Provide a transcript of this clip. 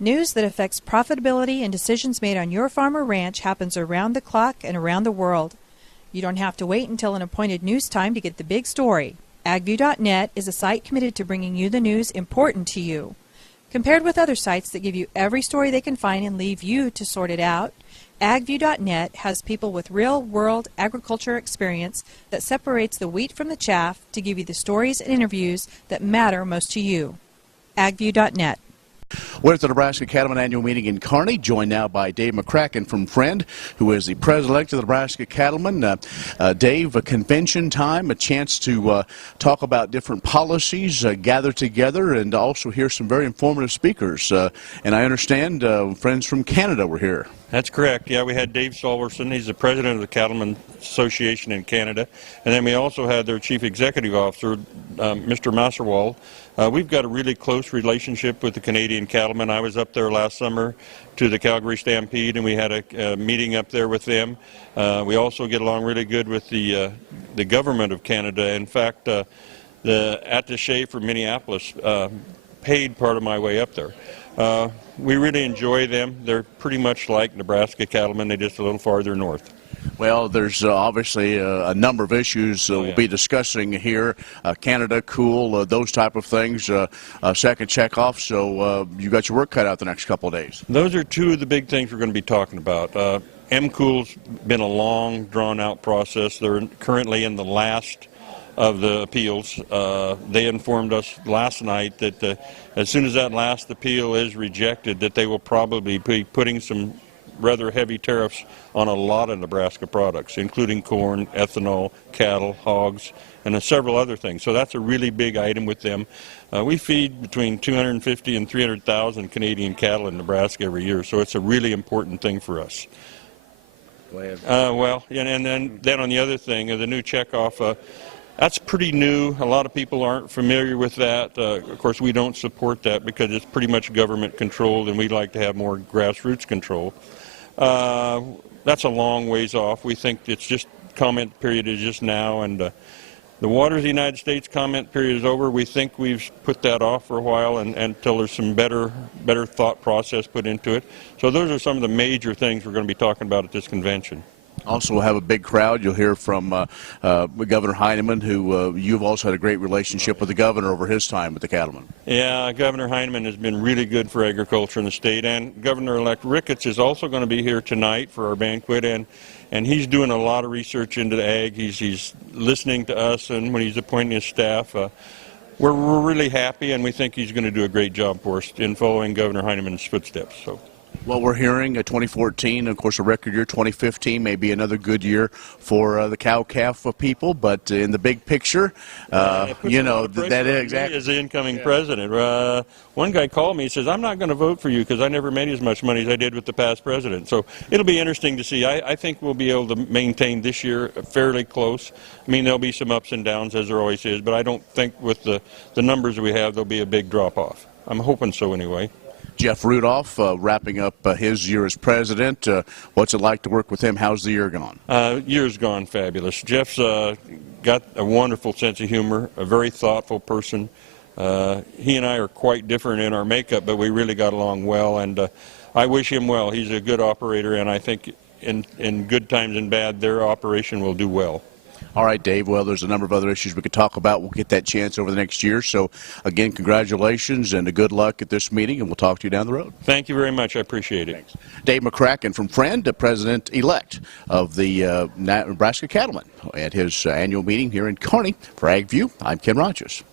News that affects profitability and decisions made on your farm or ranch happens around the clock and around the world. You don't have to wait until an appointed news time to get the big story. AgView.net is a site committed to bringing you the news important to you. Compared with other sites that give you every story they can find and leave you to sort it out, AgView.net has people with real-world agriculture experience that separates the wheat from the chaff to give you the stories and interviews that matter most to you. AgView.net. We're at the Nebraska Cattlemen annual meeting in Kearney, joined now by Dave McCracken from Friend, who is the president-elect of the Nebraska Cattlemen. Dave, a convention time, a chance to talk about different policies, gather together, and also hear some very informative speakers. And I understand friends from Canada were here. That's correct. Yeah, we had Dave Solverson. He's the president of the Cattlemen Association in Canada. And then we also had their chief executive officer, Mr. Masserwald. We've got a really close relationship with the Canadian cattlemen. I was up there last summer to the Calgary Stampede, and we had a meeting up there with them. We also get along really good with the government of Canada. In fact, the attaché from Minneapolis paid part of my way up there. We really enjoy them. They're pretty much like Nebraska Cattlemen. They're just a little farther north. Well, there's obviously a number of issues we'll be discussing here. Canada, cool, those type of things, second checkoff. So you got your work cut out the next couple of days. Those are two of the big things we're going to be talking about. MCOOL's been a long, drawn-out process. They're currently in the last of the appeals. They informed us last night that as soon as that last appeal is rejected, that they will probably be putting some rather heavy tariffs on a lot of Nebraska products, including corn, ethanol, cattle, hogs, and several other things. So that's a really big item with them. We feed between 250 and 300,000 Canadian cattle in Nebraska every year, so it's a really important thing for us. Go ahead. Well, and then on the other thing, the new checkoff, that's pretty new. A lot of people aren't familiar with that. Of course, we don't support that because it's pretty much government controlled, and we'd like to have more grassroots control. That's a long ways off. We think it's just comment period is just now, and the Waters of the United States comment period is over. We think we've put that off for a while and until there's some better thought process put into it. So those are some of the major things we're going to be talking about at this convention. Also, we'll have a big crowd. You'll hear from Governor Heineman, who you've also had a great relationship with the governor over his time with the cattlemen. Yeah, Governor Heineman has been really good for agriculture in the state, and Governor-elect Ricketts is also going to be here tonight for our banquet, and he's doing a lot of research into ag. He's listening to us, and when he's appointing his staff, we're really happy, and we think he's going to do a great job for us in following Governor Heineman's footsteps. So. Well, we're hearing 2014, of course, a record year. 2015 may be another good year for the cow-calf people, but in the big picture, you know, that is exactly. As the incoming president, one guy called me. He says, "I'm not going to vote for you because I never made as much money as I did with the past president." So it'll be interesting to see. I think we'll be able to maintain this year fairly close. I mean, there'll be some ups and downs, as there always is, but I don't think with the numbers we have, there'll be a big drop-off. I'm hoping so anyway. Jeff Rudolph wrapping up his year as president. What's it like to work with him? How's the year gone? Year's gone fabulous. Jeff's got a wonderful sense of humor, a very thoughtful person. He and I are quite different in our makeup, but we really got along well, and I wish him well. He's a good operator, and I think in good times and bad, their operation will do well. All right, Dave. Well, there's a number of other issues we could talk about. We'll get that chance over the next year. So, again, congratulations and good luck at this meeting, and we'll talk to you down the road. Thank you very much. I appreciate it. Thanks. Dave McCracken from Friend, the president-elect of the Nebraska Cattlemen, at his annual meeting here in Kearney. For AgView, I'm Ken Rogers.